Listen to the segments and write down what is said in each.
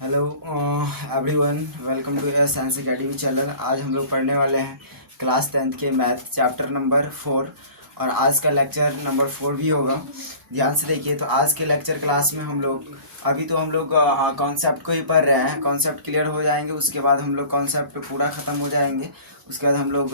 Hello everyone, welcome to your science academy channel. आज हम लोग पढ़ने वाले हैं क्लास 10th के मैथ चैप्टर नंबर 4 और आज का लेक्चर नंबर 4 भी होगा। ध्यान से देखिए। तो आज के लेक्चर क्लास में हम लोग हम लोग कॉन्सेप्ट को ही पढ़ रहे हैं। कॉन्सेप्ट क्लियर हो जाएंगे, उसके बाद हम लोग कॉन्सेप्ट पूरा ख़त्म हो जाएंगे। उसके बाद हम लोग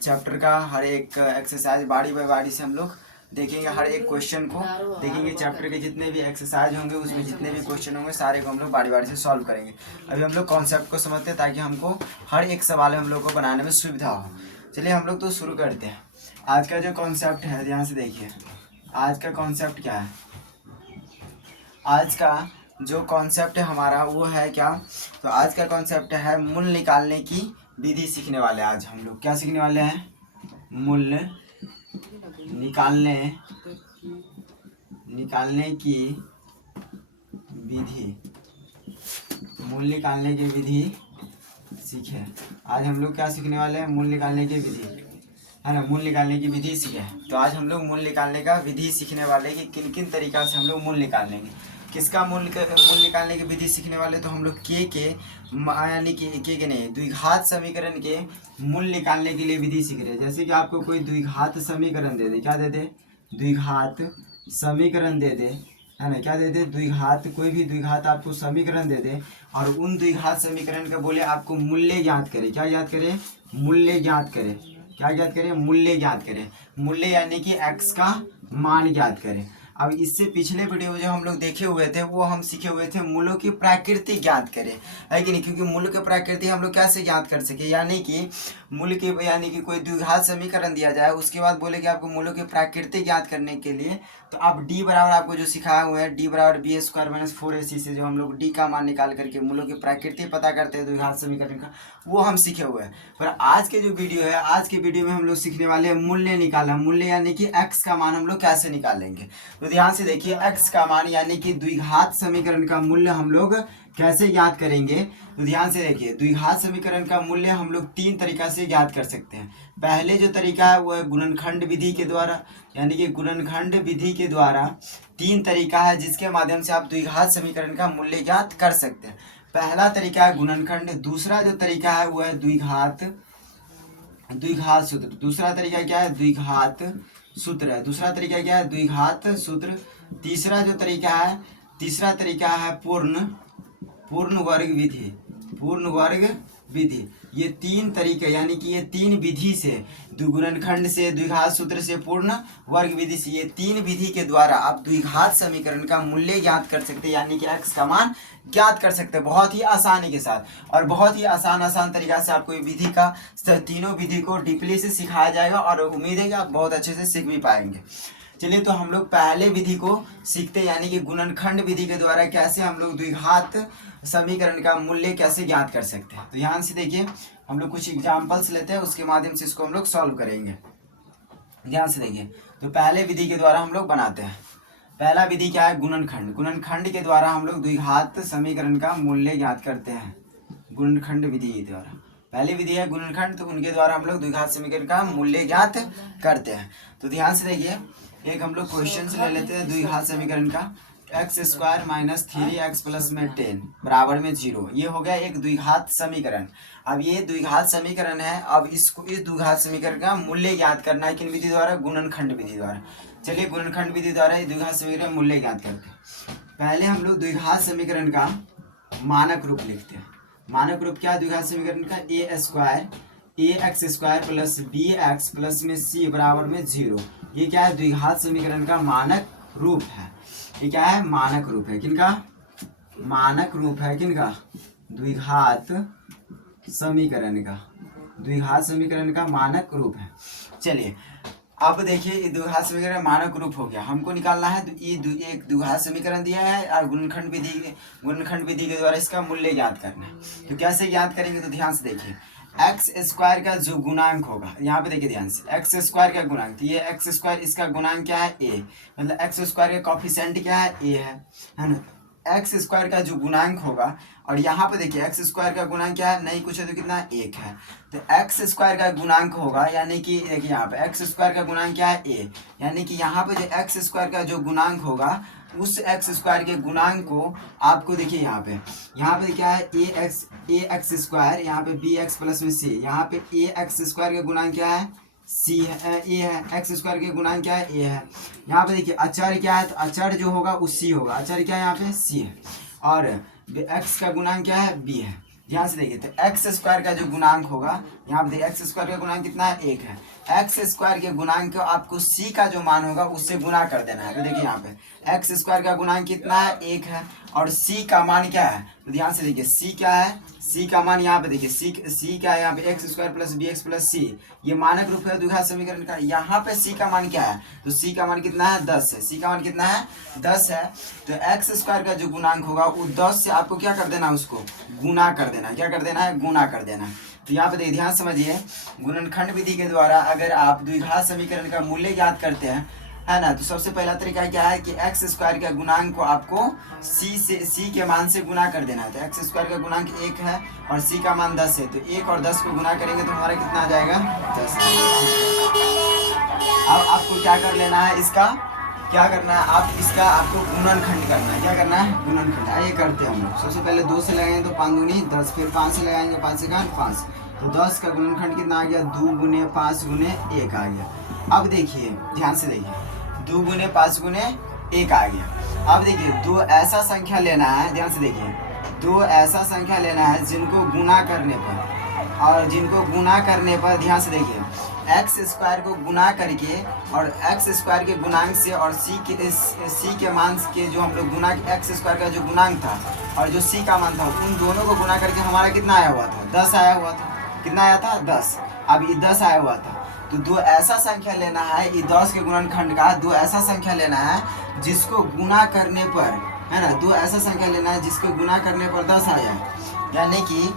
चैप्टर का हर एक एक्सरसाइज बारी बाय बारी से हम लोग देखेंगे। हर एक क्वेश्चन को देखेंगे। चैप्टर के जितने भी एक्सरसाइज होंगे उसमें जितने भी क्वेश्चन होंगे सारे को हम लोग बारी बारी से सॉल्व करेंगे। अभी हम लोग कॉन्सेप्ट को समझते हैं ताकि हमको हर एक सवाल हम लोग को बनाने में सुविधा हो। चलिए हम लोग तो शुरू करते हैं। आज का जो कॉन्सेप्ट है, ध्यान से देखिए। आज का कॉन्सेप्ट क्या है? आज का जो कॉन्सेप्ट है हमारा वो है क्या? तो आज का कॉन्सेप्ट है मूल्य निकालने की विधि सीखने वाले। आज हम लोग क्या सीखने वाले हैं? मूल्य निकालने की विधि। मूल्य निकालने की विधि सीखे। आज हम लोग क्या सीखने वाले हैं? मूल्य निकालने की विधि, है ना। मूल्य निकालने की विधि सीखे। तो आज हम लोग मूल्य निकालने का विधि सीखने वाले कि किन किन तरीका से हम लोग मूल्य निकालेंगे। किसका मूल्य निकालने की विधि सीखने वाले? तो हम लोग के यानी कि के नहीं, द्विघात समीकरण के मूल्य निकालने के लिए विधि सीख रहे हैं। जैसे कि आपको कोई द्विघात समीकरण दे दे, क्या दे दे? द्विघात समीकरण दे दे, है ना। क्या दे दे? द्विघात, कोई भी द्विघात आपको समीकरण दे दे और उन द्विघात समीकरण का बोले आपको मूल्य ज्ञात करे। क्या ज्ञात करे? मूल्य ज्ञात करे। क्या ज्ञात करें? मूल्य ज्ञात करें। मूल्य यानी कि x का मान ज्ञात करें। अब इससे पिछले वीडियो जो हम लोग देखे हुए थे वो हम सीखे हुए थे मूलों की प्रकृति ज्ञात करें, है कि नहीं। क्योंकि मूल की प्रकृति हम लोग कैसे ज्ञात कर सके, यानी कि मूल के यानी कि कोई द्विघात समीकरण दिया जाए, उसके बाद बोले कि आपको मूलों की प्रकृति ज्ञात करने के लिए तो आप डी बराबर आपको जो सिखाया हुआ है डी बराबर बी स्क्वायर माइनस 4ac से जो हम लोग डी का मान निकाल करके मूलों की प्रकृति पता करते हैं द्विघात समीकरण का, वो हम सीखे हुए हैं। पर आज के जो वीडियो है, आज के वीडियो में हम लोग सीखने वाले हैं मूल्य निकालना। मूल्य यानी कि x का मान हम लोग कैसे निकालेंगे। तो ध्यान से देखिए, x का मान यानी कि द्विघात समीकरण का मूल्य हम लोग कैसे ज्ञात करेंगे। तो ध्यान से देखिए, द्विघात समीकरण का मूल्य हम लोग 3 तरीका से ज्ञात कर सकते हैं। पहले जो तरीका है वो है गुणनखंड विधि के द्वारा, यानी कि गुणनखंड विधि के द्वारा 3 तरीका है जिसके माध्यम से आप द्विघात समीकरण का मूल्य ज्ञात कर सकते हैं। पहला तरीका है गुणनखंड। दूसरा जो तरीका है वो है द्विघात सूत्र। दूसरा तरीका क्या है? द्विघात सूत्र है। दूसरा तरीका क्या है? द्विघात सूत्र। तीसरा तरीका है पूर्ण वर्ग विधि। पूर्ण वर्ग विधि। ये 3 तरीके यानी कि ये 3 विधि से, गुणनखंड से, द्विघात सूत्र से, पूर्ण वर्ग विधि से, ये 3 विधि के द्वारा आप द्विघात समीकरण का मूल्य ज्ञात कर सकते हैं, यानी कि x का मान ज्ञात कर सकते हैं बहुत ही आसानी के साथ। और बहुत ही आसान तरीका से आपको ये विधि का तीनों विधि को डीपली से सिखाया जाएगा और उम्मीद है कि आप बहुत अच्छे से सीख भी पाएंगे। चलिए तो हम लोग पहले विधि को सीखते हैं, यानी कि गुणनखंड विधि के द्वारा कैसे हम लोग द्विघात समीकरण का मूल्य कैसे ज्ञात कर सकते हैं। तो ध्यान से देखिए, हम लोग कुछ एग्जाम्पल्स लेते हैं, उसके माध्यम से इसको हम लोग सॉल्व करेंगे। ध्यान से देखिए, तो पहले विधि के द्वारा हम लोग बनाते हैं। पहला विधि क्या है? गुणनखंड। गुणनखंड के द्वारा हम लोग द्विघात समीकरण का मूल्य ज्ञात करते हैं। गुणनखंड विधि के द्वारा पहली विधि है गुणनखंड, तो उनके द्वारा हम लोग द्विघात समीकरण का मूल्य ज्ञात करते हैं। तो ध्यान से देखिए, एक हम लोग क्वेश्चन ले लेते हैं द्विघात समीकरण का। X square minus 3x plus में 10 बराबर में 0। ये हो गया एक द्विघात समीकरण। अब ये द्विघात समीकरण है। अब इसको इस द्विघात समीकरण का मूल्य ज्ञात करना है किन विधि द्वारा? गुणनखंड विधि द्वारा। चलिए गुणनखंड विधि द्वारा ये द्विघात समीकरण मूल्य ज्ञात करते हैं। पहले हम लोग द्विघात समीकरण का मानक रूप लिखते हैं। मानक रूप क्या? द्विघात समीकरण का A square plus B X plus में सी बराबर में 0। ये क्या है? द्विघात समीकरण का मानक रूप है। ये क्या है? मानक रूप है। किनका मानक रूप है? किनका? द्विघात समीकरण का। द्विघात समीकरण का मानक रूप है। चलिए अब देखिए, द्विघात समीकरण मानक रूप हो गया, हमको निकालना है। तो ये एक द्विघात समीकरण दिया है और गुणनखंड विधि के द्वारा इसका मूल्य ज्ञात करना है। तो कैसे ज्ञात करेंगे? तो ध्यान से देखिए, एक्स स्क्वायर का जो गुणांक होगा, यहाँ पे देखिए ध्यान से, एक्स स्क्वायर का गुणांक, तो ये एक्स स्क्वायर, इसका गुणांक क्या है? ए। मतलब एक्स स्क्वायर का कॉफिशिएंट क्या है? ए है ना। एक्स स्क्वायर का जो गुणांक होगा, और यहाँ पे देखिए एक्स स्क्वायर का गुणांक क्या है? नहीं कुछ है तो कितना? 1 है। तो एक्स स्क्वायर का गुणांक होगा, यानी कि देखिए यहाँ पे एक्स स्क्वायर का गुणांक क्या है? ए। यानी कि यहाँ पे जो एक्स स्क्वायर का जो गुणांक होगा उस एक्स स्क्वायर के गुणांक को आपको देखिए यहाँ पे क्या है ए एक्स स्क्वायर, यहाँ पे बी एक्स प्लस में सी, यहाँ पे ए एक्स स्क्वायर के गुणांक क्या है सी है, ए है, एक्स स्क्वायर के गुणांक क्या है ए है। यहाँ पे देखिए अचर क्या है, तो अचर जो होगा वो सी होगा, अचर क्या है यहाँ पे सी है, और एक्स का गुणांक क्या है बी है। ध्यान से देखिए, तो एक्स स्क्वायर का जो गुणांक होगा यहाँ पे देखिए, एक्स स्क्वायर का गुणांक कितना है 1 है। एक्स स्क्वायर के गुणांक को आपको सी का जो मान होगा उससे गुना कर देना है। तो देखिए यहाँ पे एक्स स्क्वायर का गुणांक कितना है 1 है, और सी का मान क्या है, तो ध्यान से देखिए सी क्या है, सी का मान यहाँ पे देखिए सी क्या है, यहाँ पे X square plus B X plus C, ये मानक रूप है द्विघात समीकरण का। यहाँ पे सी का मान क्या है, तो सी का मान कितना है 10 है, सी का मान कितना है 10 है। तो एक्स स्क्वायर का जो गुणांक होगा वो 10 से आपको क्या कर देना, उसको गुना कर देना, क्या कर देना है गुना कर देना। तो यहाँ पे देखिए ध्यान समझिए, गुणनखंड विधि के द्वारा अगर आप द्विघात समीकरण का मूल्य ज्ञात करते हैं, है ना, तो सबसे पहला तरीका क्या है कि एक्स स्क्वायर के गुणांक को आपको सी के मान से गुना कर देना है। तो एक्स स्क्वायर का गुणांक 1 है और सी का मान 10 है, तो 1 और 10 को गुना करेंगे तो हमारा कितना आ जाएगा 10। अब आपको क्या कर लेना है, इसका क्या करना है, आप इसका आपको गुणनखंड करना है। क्या करना है गुणनखंड, आइए करते हैं हम लोग। सबसे पहले 2 से लगाएंगे तो 5 दूनी 10, फिर 5 से लगाएंगे 5 से 5, तो 10 का गुणनखंड कितना आ गया 2 गुने 5 गुने 1 आ गया। अब देखिए ध्यान से देखिए, 2 गुने 5 गुने 1 आ गया। अब देखिए 2 ऐसा संख्या लेना है, ध्यान से देखिए 2 ऐसा संख्या लेना है जिनको गुना करने पर, और जिनको गुना करने पर ध्यान से देखिए एक्स स्क्वायर को गुना करके और एक्स स्क्वायर के गुणांक से और सी के मान के जो हम लोग गुना, एक्स स्क्वायर का जो गुणांक था और जो सी का मान था उन दोनों को गुना करके हमारा कितना आया हुआ था 10 आया हुआ था। कितना आया था 10, अब ये 10 आया हुआ था। तो 2 ऐसा संख्या लेना है, ये 10 के गुणनखंड का 2 ऐसा संख्या लेना है जिसको गुना करने पर, है ना, 2 ऐसा संख्या लेना है जिसको गुना करने पर 10 आ जाए। यानी कि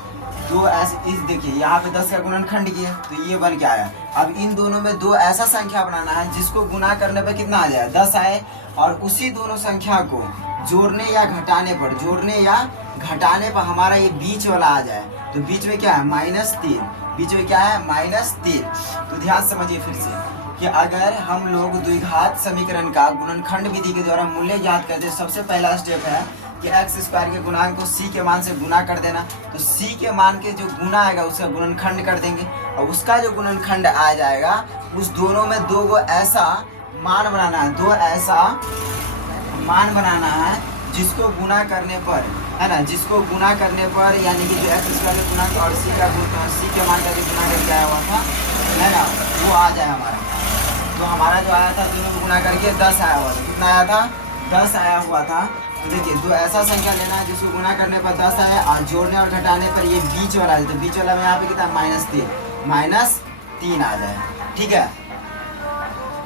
2 ऐसे, इस देखिए यहाँ पे 10 का गुणनखंड किया तो ये बन के आया। अब इन दोनों में 2 ऐसा संख्या बनाना है जिसको गुना करने पर कितना आ जाए 10 आए, और उसी दोनों संख्या को जोड़ने या घटाने पर हमारा ये बीच वाला आ जाए। तो बीच में क्या है -3, बीच में क्या है -3। तो ध्यान समझिए फिर से कि अगर हम लोग द्विघात समीकरण का गुणनखंड विधि के द्वारा मूल्य ज्ञात करते हैं, सबसे पहला स्टेप है कि एक्स स्क्वायर के गुणांक को सी के मान से गुना कर देना। तो सी के मान के जो गुना आएगा उसका गुणनखंड कर देंगे, और उसका जो गुणनखंड आ जाएगा उस दोनों में 2 ऐसा मान बनाना है, 2 ऐसा मान बनाना है जिसको गुना करने पर, है ना, जिसको गुना करने पर यानी कि जो एक्स स्क्वायर के गुणांक और सी के मान का जो गुना करके आया हुआ था, है ना, वो आ जाए हमारा। तो हमारा जो आया था दोनों को गुना करके 10 आया हुआ था। कितना आया था 10 आया हुआ था। तो देखिए 2 ऐसा संख्या लेना है जिसको गुना करने पर 10 आया, और जोड़ने और घटाने पर ये बीच वाला है, तो बीच वाला में यहाँ पे कितना -3 आ जाए। ठीक है,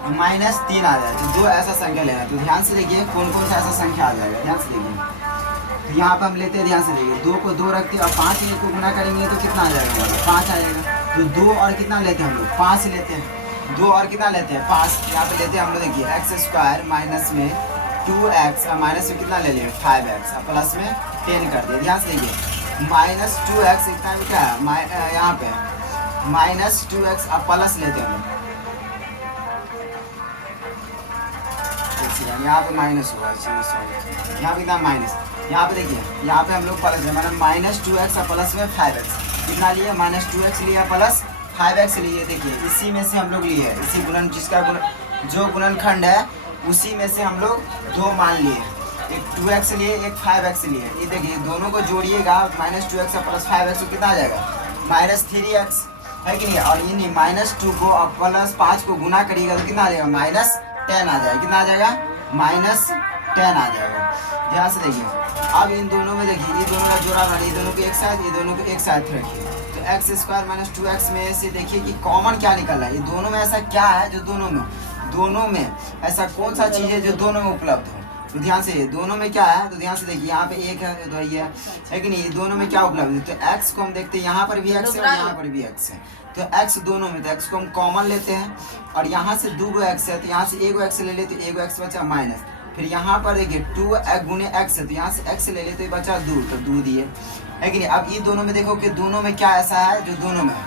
-3 आ जाए। तो 2 ऐसा संख्या लेना है। तो ध्यान से देखिए कौन कौन सा ऐसा संख्या आ जाएगा, ध्यान से देखिए। तो यहाँ पे हम लेते हैं, ध्यान से देखिए 2 को 2 रखते हैं और 5 को गुना करेंगे तो कितना आ जाएगा हमारा 5 आ जाएगा। तो 2 और कितना लेते हैं हम लोग 5 लेते हैं, 2 और कितना लेते हैं 5। यहाँ पे लेते हैं हम लोग, देखिए एक्स स्क्वायर माइनस में 2x और माइनस में कितना ले लिए 5x और प्लस में 10 कर दिया। ध्यान से देखिए -2x इतना में क्या है, यहाँ पे -2x और प्लस लेते हैं हम लोग, यहाँ पे माइनस हुआ, सॉरी यहाँ पे कितना माइनस, यहाँ पे देखिए यहाँ पे हम लोग प्लस है, मतलब -2x और प्लस में 5x। कितना लिए -2x लिया प्लस 5x लिए। देखिए इसी में से हम लोग लिए, इसी गुणन जिसका जो गुणनखंड है उसी में से हम लोग 2 मान लिए, एक 2x लिए एक 5x लिए। ये देखिए दोनों को जोड़िएगा -2x और प्लस 5x तो कितना आ जाएगा -3x, है कि नहीं। और ये नहीं -2 को और प्लस 5 को गुना करिएगा तो कितना आ जाएगा -10 आ जाएगा। कितना आ जाएगा -10 आ जाएगा। ध्यान से देखिए अब इन दोनों में देखिए, ये दोनों का जोड़ा बना, ये दोनों को एक साथ, ये दोनों को एक साथ रखिए। तो एक्स स्क्वायर -2x में से देखिए कि कॉमन क्या निकल रहा है। ये दोनों में ऐसा क्या है जो दोनों में ऐसा कौन सा चीज़ है जो दोनों में उपलब्ध है। तो ध्यान से दोनों में क्या है, तो ध्यान से देखिए यहाँ पे 1 है तो ये है कि नहीं, दोनों में क्या उपलब्ध है। तो x को हम देखते हैं, यहाँ पर भी x है और यहाँ पर भी x है। तो x दोनों में, तो x को हम कॉमन लेते हैं और यहाँ से 2 x है तो यहाँ से 1 x ले लेते, 1 x बचा माइनस। फिर यहाँ पर देखिए 2 गुने x है तो यहाँ से x ले लेते बचा 2, तो 2 दिए, है कि नहीं। अब ये दोनों में देखो कि दोनों में क्या ऐसा है जो दोनों में है,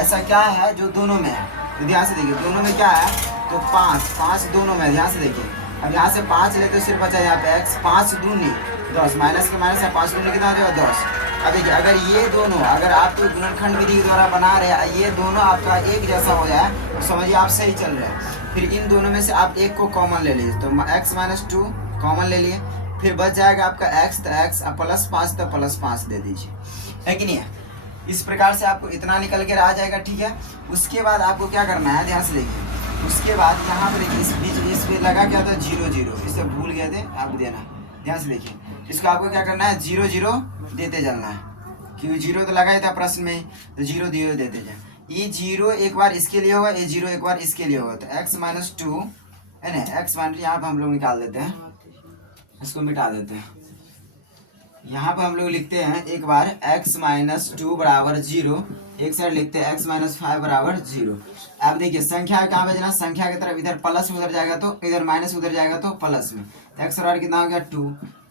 ऐसा क्या है जो दोनों में है। तो ध्यान से देखिए दोनों में क्या है, तो 5 दोनों में, ध्यान से देखिए अब यहाँ से 5 ले तो सिर्फ बचा यहाँ पे x, 5 दूनी 10, माइनस के माइनस है, 5 दूनी कितना हो जाएगा 10। अब देखिए अगर ये दोनों, अगर आप तो गुणनखंड विधि के द्वारा बना रहे हैं, ये दोनों आपका एक जैसा हो जाए तो समझिए आप सही चल रहे हैं। फिर इन दोनों में से आप एक को कॉमन ले लीजिए, तो x माइनस 2 कॉमन ले लिए, फिर बच जाएगा आपका x, तो x प्लस 5 तो प्लस 5 दे दीजिए, है कि नहीं है। इस प्रकार से आपको इतना निकल कर आ जाएगा, ठीक है। उसके बाद आपको क्या करना है, ध्यान से देखिए। उसके बाद यहाँ पर देखिए इस बीच इस पे लगा क्या था 0 0, इसे भूल गए थे आप देना, ध्यान से देखिए। इसको आपको क्या करना है 0 0 देते चलना है, क्योंकि 0 तो लगा ही था प्रश्न में, तो 0 0 देते जाए। ये 0 एक बार इसके लिए होगा, ये 0 एक बार इसके लिए होगा, तो x माइनस 2 है ना, x माइनस यहाँ पर हम लोग निकाल देते हैं, इसको मिटा देते हैं। यहाँ पर हम लोग लिखते हैं एक बार x माइनस 2 बराबर 0, एक साइड लिखते हैं x माइनस 5 बराबर 0। अब देखिए संख्या कहाँ भेजना, संख्या की तरफ इधर प्लस में उधर जाएगा तो इधर माइनस उधर जाएगा तो प्लस में, तो x बराबर कितना हो गया 2।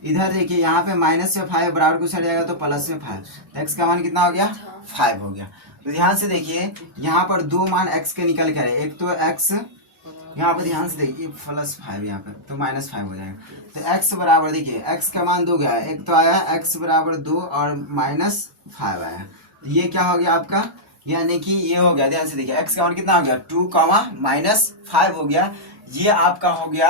इधर देखिए यहाँ पे माइनस से 5 बराबर को साइड जाएगा तो प्लस में 5, तो x का मान कितना हो गया 5 हो गया। तो ध्यान से देखिए यहाँ पर दो मान x के निकल कर, एक तो x यहाँ पर ध्यान से देखिए प्लस 5 यहाँ पर तो माइनस 5 हो जाएगा, तो x बराबर देखिए x का मान 2 गया है, एक तो आया x बराबर 2 और माइनस 5 आया, तो ये क्या हो गया आपका, यानी कि ये हो गया, ध्यान से देखिए x का मान कितना हो गया 2 माइनस 5 हो गया। ये आपका हो गया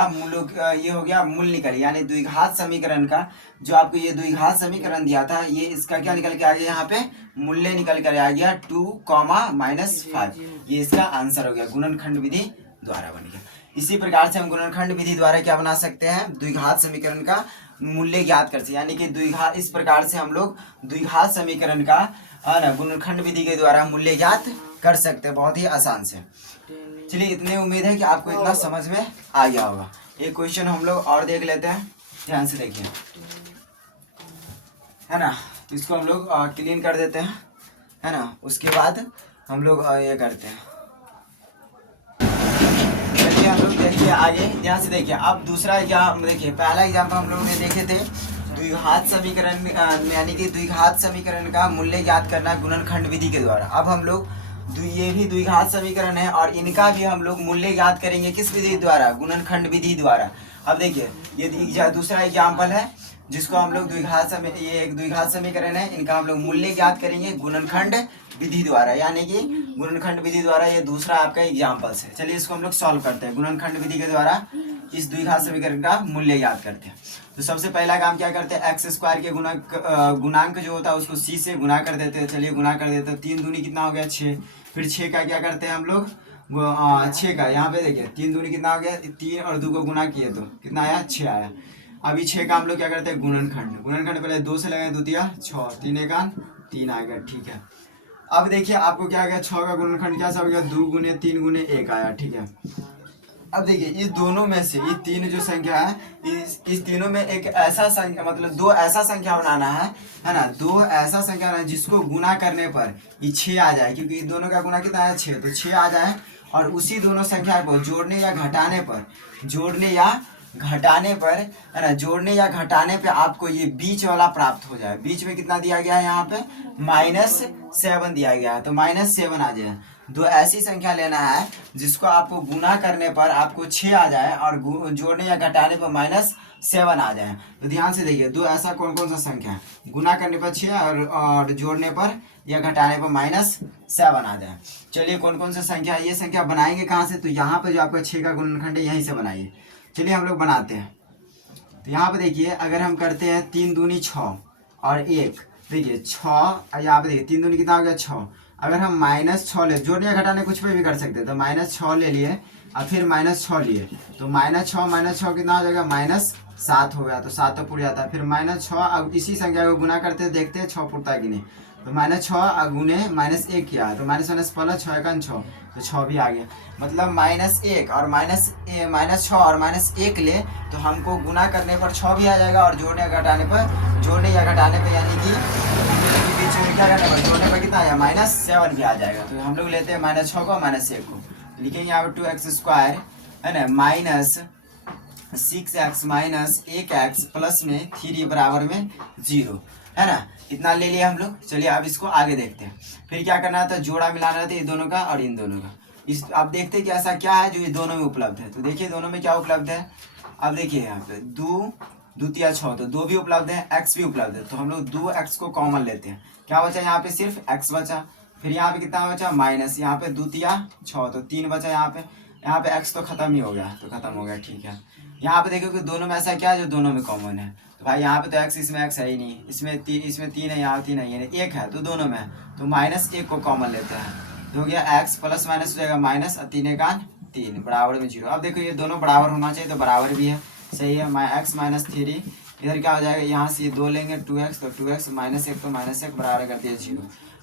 ये हो गया मूल निकल, यानी द्विघात समीकरण का जो आपको ये द्विघात समीकरण दिया था, ये इसका क्या निकल के आ गया, यहाँ पे मूल्य निकल कर आ गया 2 माइनस 5, ये इसका आंसर हो गया, गुणनखंड विधि द्वारा बन गया। इसी प्रकार से हम गुणनखंड विधि द्वारा क्या बना सकते हैं, द्विघात समीकरण का मूल्य ज्ञात कर सकते हैं, यानी कि द्विघात, इस प्रकार से हम लोग द्विघात समीकरण का गुणनखंड विधि के द्वारा मूल्य ज्ञात कर सकते हैं बहुत ही आसान से। चलिए इतने उम्मीद है कि आपको इतना समझ में आ गया होगा। एक क्वेश्चन हम लोग और देख लेते हैं, ध्यान से देखिए, है ना। तो इसको हम लोग क्लीन कर देते हैं, है ना। उसके बाद हम लोग ये करते हैं, चलिए हम लोग देखिए आगे, ध्यान से देखिए। अब दूसरा एग्जाम देखिए, पहला एग्जाम्पल हम लोगों ने देखे थे द्विघात समीकरण, यानी कि द्विघात समीकरण का मूल्य ज्ञात करना गुणनखंड विधि के द्वारा। अब हम लोग ये भी द्विघात समीकरण है और इनका भी हम लोग मूल्य ज्ञात करेंगे किस विधि द्वारा, गुणनखंड विधि द्वारा। अब देखिए ये दूसरा एग्जाम्पल है जिसको हम लोग ये एक द्विघात समीकरण है, इनका हम लोग मूल्य ज्ञात करेंगे गुणनखंड विधि द्वारा, यानी कि गुणनखंड विधि द्वारा। ये दूसरा आपका एग्जाम्पल है। चलिए इसको हम लोग सॉल्व करते हैं, गुणनखंड विधि के द्वारा इस द्विघात समीकरण का मूल्य ज्ञात करते हैं। तो सबसे पहला काम क्या करते हैं, एक्स स्क्वायर के गुणांक जो होता है उसको सी से गुना कर देते हैं। चलिए गुना कर देते हैं, 3 दूनी कितना हो गया 6, फिर 6 का क्या करते हैं हम लोग 6 का, यहाँ पे देखिए 3 दूनी कितना हो गया, 3 और 2 को गुना किए तो कितना आया 6 आया। अभी 6 का हम लोग क्या करते हैं गुणनखंड पहले 2 से लगाए, 2 तिया 6, 3 एकान 3 आ गया, ठीक है। अब देखिए आपको क्या आ गया, 6 का गुणनखंड क्या सा हो गया, 2 गुने 3 गुने 1 आया, ठीक है। अब देखिए इस दोनों में से ये तीन जो संख्या है, इस तीनों में एक ऐसा संख्या, मतलब 2 ऐसा संख्या बनाना है ना, 2 ऐसा संख्या बनाना जिसको गुना करने पर ये 6 आ जाए, क्योंकि इन दोनों का गुना कितना है 6, तो 6 आ जाए। और उसी दोनों संख्या को जोड़ने या घटाने पर है ना, जोड़ने या घटाने पे आपको ये बीच वाला प्राप्त हो जाए। बीच में कितना दिया गया है, यहाँ पे -7 दिया गया है, तो -7 आ जाए। 2 ऐसी संख्या लेना है जिसको आपको गुना करने पर आपको 6 आ जाए और जोड़ने या घटाने पर -7 आ जाए। तो ध्यान से देखिए 2 ऐसा कौन कौन सा संख्या है, गुना करने पर 6 और जोड़ने पर या घटाने पर -7 आ जाए। चलिए कौन कौन सा संख्या है, ये संख्या बनाएंगे कहाँ से, तो यहाँ पे जो आपका 6 का गुणनखंड है यहीं से बनाइए। चलिए हम लोग बनाते हैं। तो यहाँ पे देखिए अगर हम करते हैं 3 दूनी 6 और 1, देखिए 6, यहाँ पे देखिए 3 दूनी कितना हो गया 6। अगर हम -6 ले, जोड़ने या घटाने कुछ पे भी कर सकते हैं, तो -6 ले लिए और फिर -6 लिए, तो -6 कितना हो जाएगा -7 हो गया, तो 7 तो पुर जाता है। फिर -6, अब इसी संख्या को गुना करते देखते हैं 6 पुरता कि नहीं, तो -6 गुने -1 किया है, तो -+ 6 एकान 6, तो 6 भी आ गया। मतलब -1 और -6 और -1 ले तो हमको गुना करने पर 6 भी आ जाएगा, और जोड़ने या घटाने पर यानी कि बीच में क्या करना है, जोड़ने पर कितना आया -7 भी आ जाएगा। तो हम लोग लेते हैं -6 को -1 को, लिखेंगे यहाँ पर 2x² है ना, -6x - 1x प्लस में 3 बराबर में 0, है ना। इतना ले लिया हम लोग। चलिए अब इसको आगे देखते हैं। फिर क्या करना था, जोड़ा मिलाना था ये दोनों का और इन दोनों का। अब देखते हैं कि ऐसा क्या है जो ये दोनों में उपलब्ध है। तो देखिए दोनों में क्या उपलब्ध है, अब देखिए यहाँ पे दो द्वितीय 6 तो 2 भी उपलब्ध है, x भी उपलब्ध है, तो हम लोग 2x को कॉमन लेते हैं। क्या बचा यहाँ पे? सिर्फ x बचा। फिर यहाँ पे कितना बचा? माइनस, यहाँ पे द्वितीय 6 तो 3 बचा। यहाँ पे x तो खत्म ही हो गया, तो खत्म हो गया, ठीक है। यहाँ पे देखो कि दोनों में ऐसा क्या है जो दोनों में कॉमन है, तो भाई यहाँ पे तो x, इसमें x है ही नहीं, इसमें 3 है, यहाँ 3 है, 1 है, तो दोनों में है, तो -1 को कॉमन लेते हैं, तो हो गया x प्लस माइनस हो जाएगा माइनस, 3 बराबर में 0। अब देखो ये दोनों बराबर होना चाहिए, तो बराबर भी है, सही है। x -3 इधर क्या हो जाएगा, यहाँ से ये 2 लेंगे 2x, तो 2x -1 तो -1 बराबर कर दिया 0।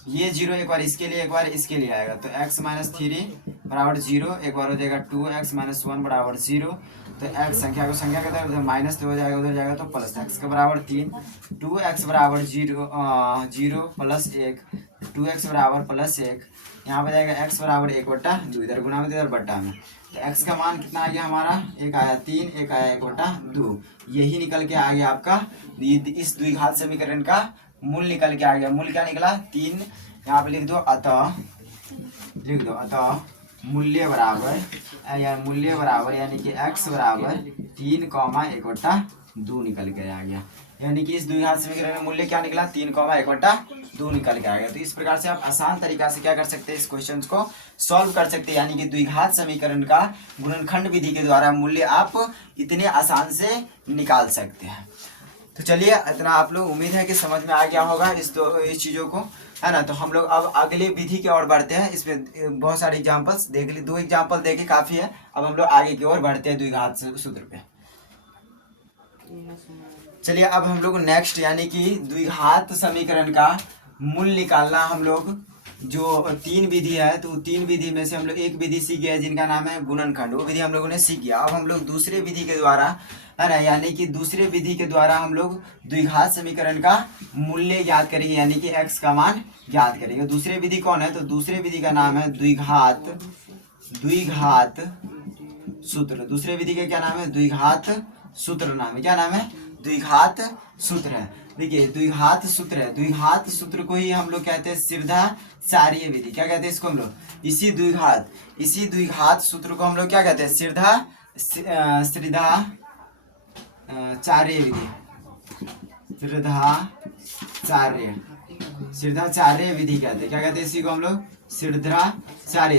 ये 0 एक बार इसके लिए एक बार इसके लिए आएगा, तो x -3 बराबर 0, एक बार हो जाएगा 2x -1 बराबर 0। तो x संख्या को संख्या के तरफ माइनस तो हो जाएगा, उधर जाएगा तो प्लस, x के बराबर 3, 2x बराबर 0 प्लस 1, 2x बराबर +1, यहाँ पर जाएगा x बराबर 1/2, इधर गुणा में इधर बट्टा में, तो x का मान कितना आ गया हमारा, एक आया 3, एक आया 1/2, यही निकल के आ गया आपका इस द्विघात समीकरण का मूल निकल के आ गया। मूल क्या निकला? 3। यहाँ पे लिख दो अतः मूल्य बराबर यानी कि x बराबर 3, 1/2 निकल के आ गया। यानी कि इस द्विघात समीकरण में मूल्य क्या निकला? 3, 1/2 निकल के आ गया। तो इस प्रकार से आप आसान तरीका से क्या कर सकते हैं, इस क्वेश्चन को सॉल्व कर सकते हैं, यानी कि द्विघात समीकरण का गुणनखंड विधि के द्वारा मूल्य आप इतने आसान से निकाल सकते हैं। तो चलिए, इतना आप लोग उम्मीद है कि समझ में आ गया होगा इस चीज़ों को, है ना। तो हम लोग अब अगले विधि की ओर बढ़ते हैं। इसमें बहुत सारे एग्जांपल्स देख ली, 2 एग्जांपल देखे काफ़ी है। अब हम लोग आगे की ओर बढ़ते हैं द्विघात सूत्र पे। चलिए, अब हम लोग नेक्स्ट यानी कि द्विघात समीकरण का मूल निकालना, हम लोग जो 3 विधि है, तो 3 विधि में से हम लोग एक विधि सीख गए जिनका नाम है गुणनखंड, वो विधि हम लोगों ने सीख गया। अब हम लोग दूसरे विधि के द्वारा, है ना, यानी कि दूसरे विधि के द्वारा हम लोग द्विघात समीकरण का मूल्य ज्ञात करेंगे, यानी कि x का मान ज्ञात करेंगे। दूसरे विधि कौन है? तो दूसरे विधि का नाम है द्विघात सूत्र। दूसरे विधि का क्या नाम है? द्विघात सूत्र नाम है। क्या नाम है? द्विघात सूत्र है। देखिए, द्विघात सूत्र है, द्विघात सूत्र को ही हम लोग कहते हैं सिर्धाचार्य विधि। क्या कहते हैं इसको हम लोग? इसी द्विघात सूत्र को हम लोग क्या कहते हैं? सिर्धाचार्य विधि, सिर्धाचार्य विधि कहते हैं। क्या कहते हैं इसी को हम लोग? सिर्धाचार्य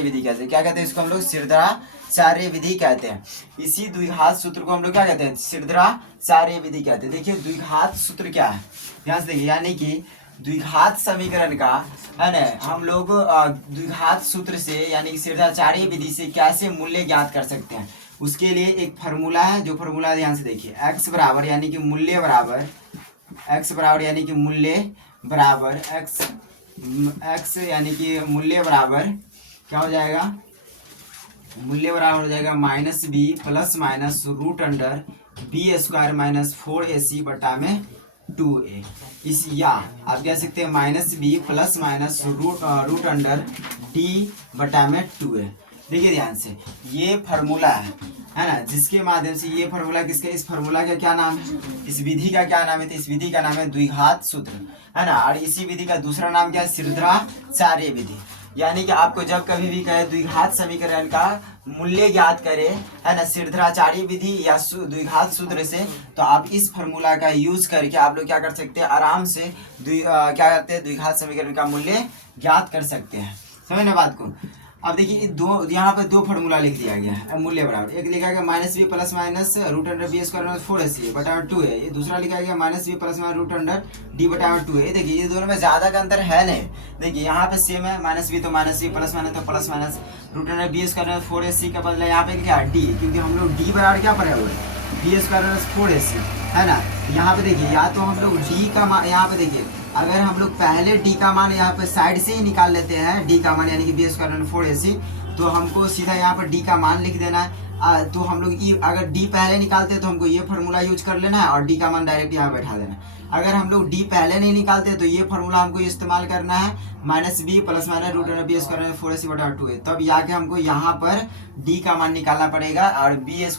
विधि कहते हैं। क्या कहते हैं इसको हम लोग? सिर्धाचार्य विधि कहते हैं। इसी द्विघात सूत्र को हम लोग क्या कहते हैं? सिर्धाचार्य विधि कहते हैं। देखिए, द्विघात सूत्र क्या है, ध्यान से देखिए, यानी कि द्विघात समीकरण का, है ना, हम लोग द्विघात सूत्र से यानी कि सिर्धाचार्य विधि से कैसे मूल्य ज्ञात कर सकते हैं, उसके लिए एक फार्मूला है। जो फार्मूला ध्यान से देखिए, x बराबर यानी कि मूल्य बराबर x यानी कि मूल्य बराबर क्या हो जाएगा? मूल्य बराबर हो जाएगा -b plus minus √b² -4ac बटा में 2a। इस या आप कह सकते हैं -b प्लस माइनस √d बटा में 2a। देखिए ध्यान से, ये फार्मूला है ना, जिसके माध्यम से ये फार्मूला किसका, इस फार्मूला का क्या नाम है, इस विधि का क्या नाम है? तो इस विधि का नाम है द्विघात सूत्र, है ना। और इसी विधि का दूसरा नाम क्या है? सिर्धाचार्य विधि। यानी कि आपको जब कभी भी कहे द्विघात समीकरण का मूल्य ज्ञात करे, है ना, सिर्धाचार्य विधि या द्विघात सूत्र से, तो आप इस फार्मूला का यूज करके आप लोग क्या कर सकते हैं? आराम से क्या करते हैं? द्विघात समीकरण का मूल्य ज्ञात कर सकते हैं। समझ ना बात को। अब देखिए, यहाँ पे 2 फार्मूला लिख दिया गया है मूल्य बराबर। एक लिखा गया -b plus minus √b² 4ac बटा 2a। ये दूसरा लिखा गया -b प्लस माइनस √d बटा 2a। देखिए, ये दोनों में ज्यादा का अंतर है नहीं। देखिए, यहाँ पे सेम है, -b तो -b, प्लस माइनस तो प्लस माइनस, √b² 4ac का बदला यहाँ पे क्या? d, क्योंकि हम लोग d बराबर क्या पढ़े हुए? b² 4ac, है ना। यहाँ पे देखिए, या तो हम लोग d का मान, यहाँ पे देखिए, अगर हम लोग पहले d का मान यहाँ पे साइड से ही निकाल लेते हैं, d का मान यानी कि b² 4ac, तो हमको सीधा यहाँ पर d का मान लिख देना है। तो हम लोग अगर d पहले निकालते हैं तो हमको ये फार्मूला यूज कर लेना है और d का मान डायरेक्ट यहाँ बैठा देना है। अगर हम लोग d पहले नहीं निकालते तो ये फार्मूला हमको इस्तेमाल करना है -b plus minus √b² 4ac बटा 2a। तब जाके हमको यहाँ पर d का मान निकालना पड़ेगा और b²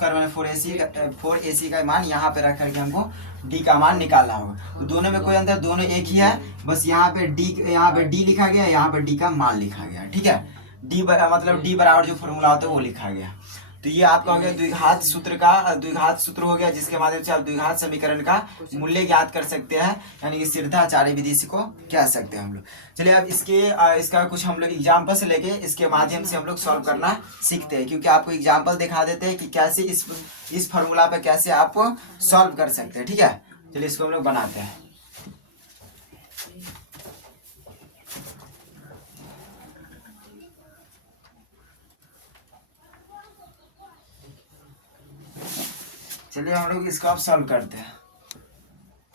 4ac का मान यहाँ पे रख करके हमको d का मान निकालना होगा। तो दोनों में कोई अंतर, दोनों एक ही है, बस यहाँ पे d लिखा गया, यहाँ पे d का मान लिखा गया, ठीक है। d मतलब d बराबर जो फार्मूला होता है वो लिखा गया। तो ये आपका हो गया द्विघात सूत्र का द्विघात सूत्र हो गया, जिसके माध्यम से आप द्विघात समीकरण का मूल्य ज्ञात कर सकते हैं, यानी कि सिरधाचार्य विधि को कह सकते हैं हम लोग। चलिए अब इसका कुछ हम लोग एग्जाम्पल से लेके इसके माध्यम से हम लोग सॉल्व करना सीखते हैं, क्योंकि आपको एग्जाम्पल दिखा देते हैं कि कैसे इस फॉर्मूला पर कैसे आप सॉल्व कर सकते हैं। ठीक है, चलिए इसको हम लोग बनाते हैं। चलिए हम लोग इसको अब सॉल्व करते हैं।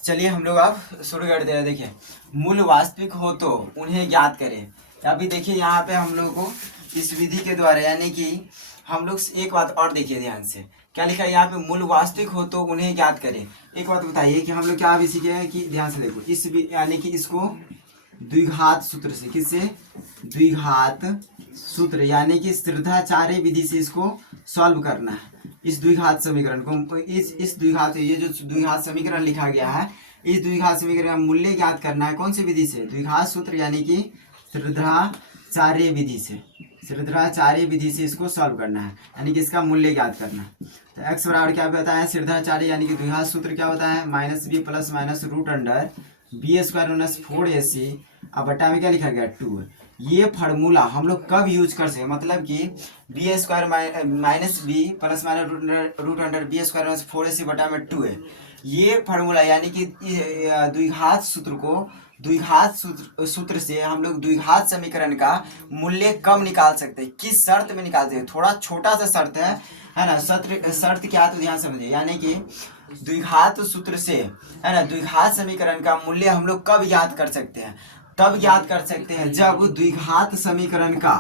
चलिए हम लोग अब शुरू करते हैं। देखिए, मूल वास्तविक हो तो उन्हें ज्ञात करें। अभी देखिए यहाँ पे हम लोग को इस विधि के द्वारा, यानी कि हम लोग एक बात और देखिए ध्यान से, क्या लिखा है यहाँ पे, मूल वास्तविक हो तो उन्हें ज्ञात करें। एक बात बताइए कि हम लोग क्या अभी सीखे हैं कि ध्यान से देखो, यानी कि इसको द्विघात सूत्र से, किससे, द्विघात सूत्र यानी कि सिरधाचार्य विधि से इसको सॉल्व करना है। इस द्विघात समीकरण को इस द्विघात, ये जो द्विघात समीकरण लिखा गया है, इस द्विघात समीकरण का मूल्य ज्ञात करना है। कौन सी विधि से, द्विघात सूत्र यानी कि सिरधाचार्य विधि से, सिरधाचार्य विधि से इसको सॉल्व करना है, यानी कि इसका मूल्य ज्ञात करना है। तो एक्स बराबर क्या बताया है, सिरधाचार्य यानी कि द्विघात सूत्र क्या होता है, -b plus minus root under B square minus 4ac, अब बटा में क्या लिखा गया 2। ये फार्मूला हम लोग कब यूज कर सकते हैं, मतलब कि B square minus B plus minus root under B square minus 4ac बटा में 2 है। ये फार्मूला यानी कि द्विघात सूत्र को, द्विघात सूत्र से हम लोग द्विघात समीकरण का मूल्य कब निकाल सकते हैं, किस शर्त में निकाल सकते हैं। थोड़ा छोटा सा शर्त है ना। शर्त क्या है तो ध्यान समझिए, यानी कि द्विघात सूत्र से, है ना, द्विघात समीकरण का मूल्य हम लोग कब ज्ञात कर सकते हैं, तब ज्ञात कर सकते हैं जब द्विघात समीकरण का,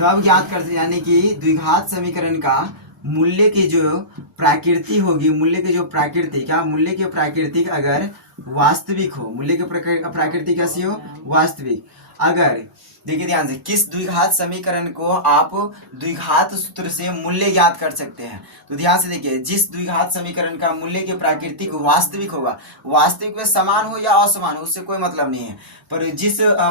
तब ज्ञात कर, यानी कि द्विघात समीकरण का मूल्य की जो प्रकृति होगी, मूल्य की जो प्रकृति, क्या मूल्य की प्राकृतिक अगर वास्तविक हो, मूल्य की प्रकृति कैसी हो, वास्तविक। अगर देखिए ध्यान से, किस द्विघात समीकरण को आप द्विघात सूत्र से मूल्य ज्ञात कर सकते हैं, तो ध्यान से देखिए, जिस द्विघात समीकरण का मूल्य के प्राकृतिक वास्तविक होगा, वास्तविक में समान हो या असमान हो उससे कोई मतलब नहीं है, पर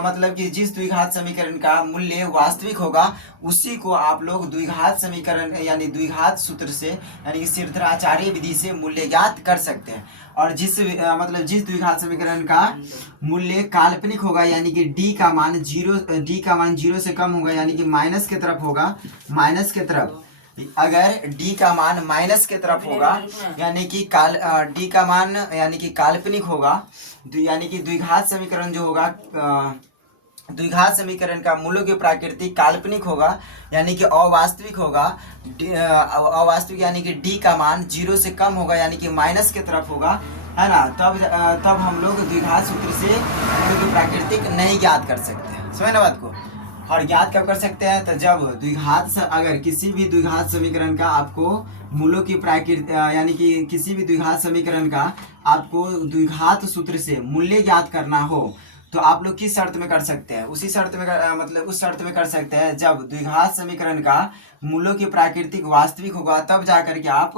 मतलब कि जिस द्विघात समीकरण का मूल्य वास्तविक होगा उसी को आप लोग द्विघात समीकरण यानी द्विघात सूत्र से, यानी कि सिरधाचार्य विधि से मूल्य ज्ञात कर सकते हैं। और जिस द्विघात समीकरण का मूल्य काल्पनिक होगा, यानी कि d का मान 0 से कम होगा, यानी कि माइनस के तरफ होगा, माइनस के तरफ, अगर d का मान माइनस के तरफ होगा, यानी कि d का मान यानी कि काल्पनिक होगा, यानी कि द्विघात समीकरण जो होगा, द्विघात समीकरण का मूल्य के प्राकृतिक काल्पनिक होगा, यानी कि अवास्तविक होगा, अवास्तविक यानी कि d का मान 0 से कम होगा, यानी कि माइनस के तरफ होगा, है ना, तब हम लोग द्विघात सूत्र से मूल्य के प्राकृतिक नहीं ज्ञात कर सकते हैं। समझ ना बात को। और ज्ञात कब कर सकते हैं, तो जब अगर किसी भी द्विघात समीकरण का आपको मूलों की प्राकृतिक, यानी कि किसी भी द्विघात समीकरण का आपको द्विघात सूत्र से मूल्य ज्ञात करना हो, तो आप लोग किस शर्त में कर सकते हैं, उसी शर्त में मतलब उस शर्त में कर सकते हैं जब द्विघात समीकरण का मूलों की प्राकृतिक वास्तविक होगा, तब जाकर के आप,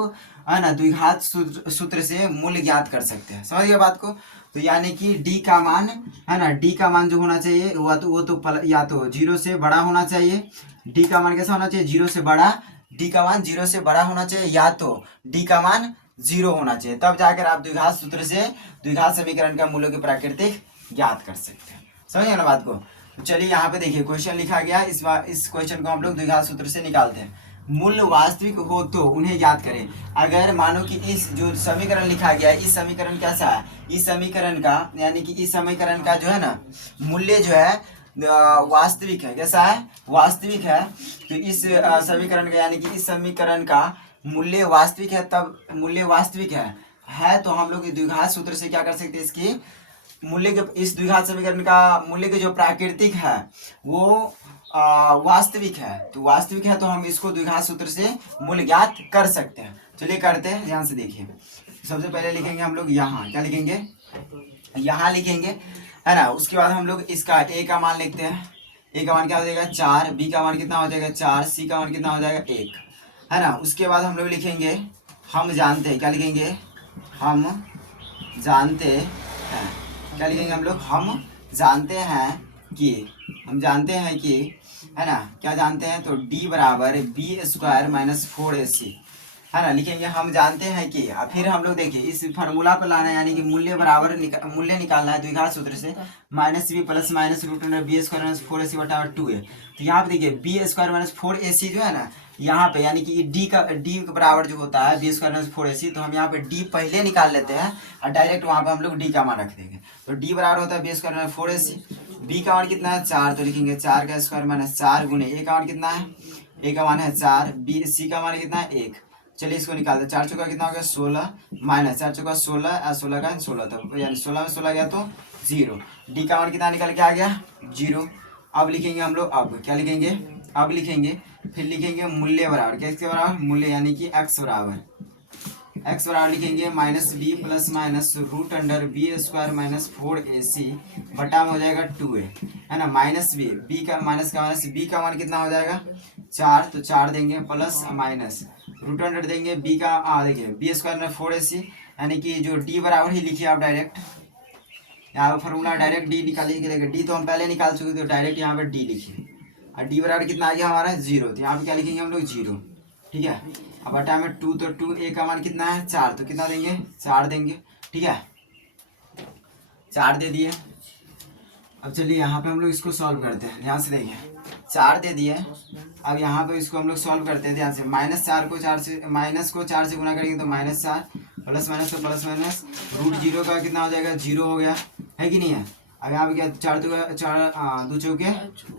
है ना, द्विघात सूत्र से मूल्य ज्ञात कर सकते हैं। समझ गए बात को। तो यानी कि d का मान, है ना, d का मान जो होना चाहिए वो तो या तो 0 से बड़ा होना चाहिए, d का मान कैसा होना चाहिए, 0 से बड़ा, d का मान 0 से बड़ा होना चाहिए, या तो d का मान 0 होना चाहिए, तब जाकर आप द्विघात सूत्र से द्विघात समीकरण का मूल्य की प्राकृतिक ज्ञात कर सकते हैं। समझिए ना बात को। तो चलिए यहाँ पे देखिए क्वेश्चन लिखा गया, इस क्वेश्चन को हम लोग द्विघात सूत्र से निकालते हैं। मूल्य वास्तविक हो तो उन्हें ज्ञात करें। अगर मानो कि इस जो समीकरण लिखा गया है, इस समीकरण कैसा है, इस समीकरण का, यानी कि इस समीकरण का जो है ना मूल्य जो है वास्तविक है, कैसा है, वास्तविक है। तो इस समीकरण का, यानी कि इस समीकरण का मूल्य वास्तविक है, तब मूल्य वास्तविक है तो हम लोग द्विघात सूत्र से क्या कर सकते हैं, इसकी मूल्य के, इस द्विघात समीकरण का मूल्य के जो प्राकृतिक है वो वास्तविक है, तो वास्तविक है तो हम इसको द्विघात सूत्र से मूल्य ज्ञात कर सकते हैं। चलिए करते हैं, ध्यान से देखिए। सबसे पहले लिखेंगे हम लोग यहाँ, क्या लिखेंगे, यहाँ लिखेंगे, है ना। उसके बाद हम लोग इसका a का मान लिखते हैं। a का मान क्या हो जाएगा 4, b का मान कितना हो जाएगा 4, c का मान कितना हो जाएगा 1, है ना। उसके बाद हम लोग लिखेंगे हम जानते हैं, क्या लिखेंगे, हम जानते हैं, क्या लिखेंगे हम लोग, हम जानते हैं कि हम जानते हैं कि, है ना, क्या जानते हैं, तो d बराबर बी स्क्वायर माइनस 4ac, है ना, लिखेंगे। हम जानते हैं कि फिर हम लोग देखिए इस फार्मूला पर लाना है, यानी कि मूल्य बराबर मूल्य निकालना है द्विघात सूत्र से, minus B plus minus root under B square minus 4ac बटा 2 है। तो यहाँ पे देखिए बी स्क्वायर माइनस 4ac जो है ना, यहाँ पे यानी कि डी का बराबर जो होता है बी स्क्वायर माइनस 4ac, तो हम यहाँ पे डी पहले निकाल लेते हैं और डायरेक्ट वहाँ पे हम लोग डी का मान रख देंगे। तो डी बराबर होता है B square minus 4ac, B का मान कितना है 4, तो लिखेंगे 4 का स्क्वायर माइनस 4 गुने ए का मान कितना है, ए का मान है 4, बी सी का मान कितना है 1। चलिए इसको निकालते हैं, 4 चौका कितना हो गया 16 माइनस 4 चौका 16 और 16 का 16, तो यानी 16 में 16 गया तो 0। डी का मान कितना निकल के आ गया 0। अब लिखेंगे हम लोग, अब क्या लिखेंगे, अब लिखेंगे फिर लिखेंगे मूल्य बराबर, किसके बराबर, मूल्य यानी कि x बराबर लिखेंगे minus B plus minus root under B square minus 4ac बटा में हो जाएगा 2a, है ना, माइनस बी का माइनस बी का मान कितना हो जाएगा 4, तो 4 देंगे प्लस माइनस रूट अंडर देंगे बी का, देखिए बी स्क्वायर में 4ac, यानी कि जो डी बराबर ही लिखिए आप डायरेक्ट, यहाँ पे फॉर्मूला डायरेक्ट डी निकालिए, डी तो हम पहले निकाल चुके, तो डायरेक्ट यहाँ पे डी लिखिए और डी बराबर कितना आ गया हमारा 0, तो यहाँ पे क्या लिखेंगे हम लोग 0, ठीक है। अब बटा में 2, तो 2 ए का मान कितना है 4, तो कितना देंगे 4 देंगे, ठीक है, 4 दे दिए। अब चलिए यहाँ पे हम लोग इसको सॉल्व करते हैं, ध्यान से देखिए 4 दे दिए। अब यहाँ पे इसको हम लोग सॉल्व करते हैं ध्यान से, -4 को 4 से गुना करेंगे तो -4 प्लस माइनस तो प्लस माइनस रूट 0 का कितना हो जाएगा 0 हो गया, है कि नहीं है। अब यहाँ पे क्या 4 2 चौके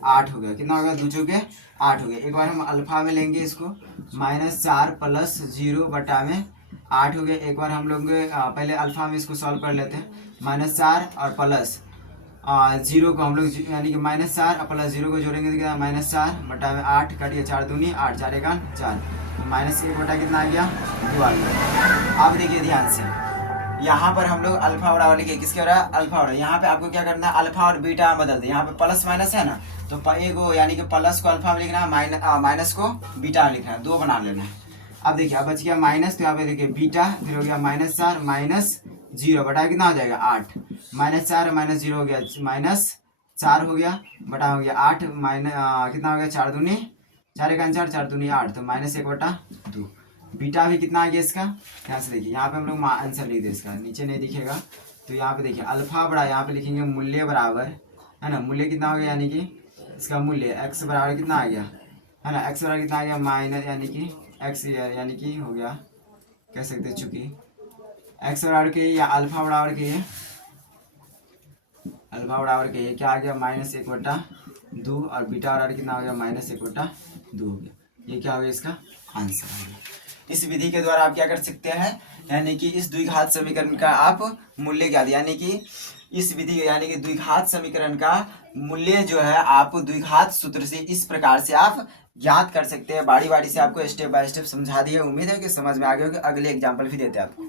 8 हो गया, कितना हो गया 2 चौके 8 हो गया। एक बार हम अल्फा में लेंगे इसको, -4 प्लस 0 बटा में 8 हो गया। एक बार हम लोग पहले अल्फा में इसको सॉल्व कर लेते हैं, -4 और प्लस 0 को हम लोग यानी कि -4 और प्लस 0 को जोड़ेंगे तो क्या -4 बटा में 8 कटिए 4 दूनी 8 4 1 4, -1 बटा कितना आ गया 2 आ गया। अब देखिए ध्यान से यहाँ पर हम लोग अल्फा बराबर लिखे, किसके बराबर अल्फा बराबर। यहाँ पे आपको क्या करना है अल्फा और बीटा में बदल दे, यहाँ पे प्लस माइनस है ना, तो एगो यानी कि प्लस को अल्फा में लिखना है, माइनस को बीटा में लिखना है, 2 बना लेना है। अब देखिए अब बच गया माइनस, तो यहाँ पे देखिए बीटा, फिर हो गया -4 माइनस 0 बटा कितना हो जाएगा 8, -4 माइनस 0 हो गया -4 हो गया बटा हो गया 8 कितना हो गया 4 दूनी 4 1 4 4 दूनी 8, तो -1 बटा 2। बीटा भी कितना आ गया इसका, यहाँ से देखिए यहाँ पे हम लोग आंसर लिख दे, इसका नीचे नहीं दिखेगा, तो यहाँ पे देखिए अल्फा बड़ा, यहाँ पे लिखेंगे मूल्य बराबर, है ना, मूल्य कितना हो गया यानी कि इसका मूल्य x बराबर कितना आ गया, है ना, x बराबर कितना आ गया माइनस यानी कि x यानी कि हो गया, कह सकते चूंकि x बराबर के या अल्फा बराबर के क्या आ गया -1 बटा 2 और बीटा बराबर कितना हो गया -1 बटा 2 हो गया। ये क्या हो गया इसका आंसर हो गया। इस विधि के द्वारा आप क्या कर सकते हैं, यानी कि इस द्विघात समीकरण का आप मूल्य ज्ञात, यानी कि इस विधि यानी कि द्विघात समीकरण का मूल्य जो है आप द्विघात सूत्र से इस प्रकार से आप ज्ञात कर सकते हैं। बारी बारी से आपको स्टेप बाय स्टेप समझा दिया, उम्मीद है कि समझ में आ गया होगा। अगले एग्जाम्पल भी देते हैं आपको।